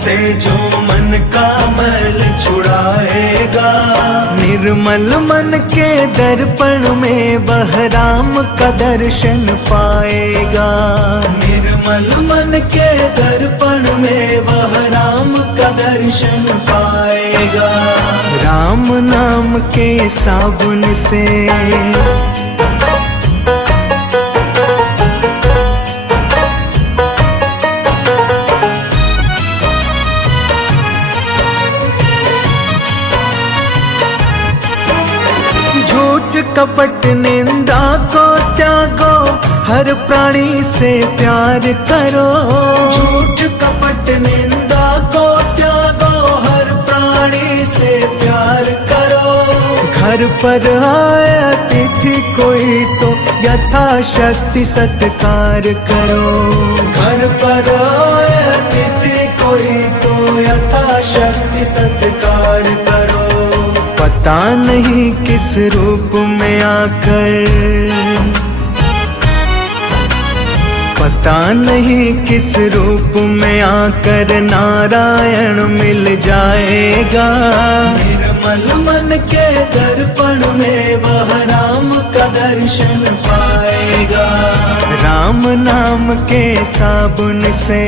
से जो मन का मैल छुड़ाएगा। निर्मल मन के दर्पण में वह राम का दर्शन पाएगा। निर्मल मन के दर्पण में वह राम का दर्शन पाएगा। राम नाम के साबुन से झूठ कपट निंदा को त्यागो, हर प्राणी से प्यार करो। झूठ कपट निंदा को त्यागो, हर प्राणी से प्यार करो। घर पर आए अतिथि कोई तो यथाशक्ति सत्कार करो। घर पर आए अतिथि कोई तो यथाशक्ति सत्कार करो। पता नहीं किस रूप में आकर, पता नहीं किस रूप में आकर नारायण मिल जाएगा। निर्मल मन के दर्पण में वह राम का दर्शन पाएगा। राम नाम के साबुन से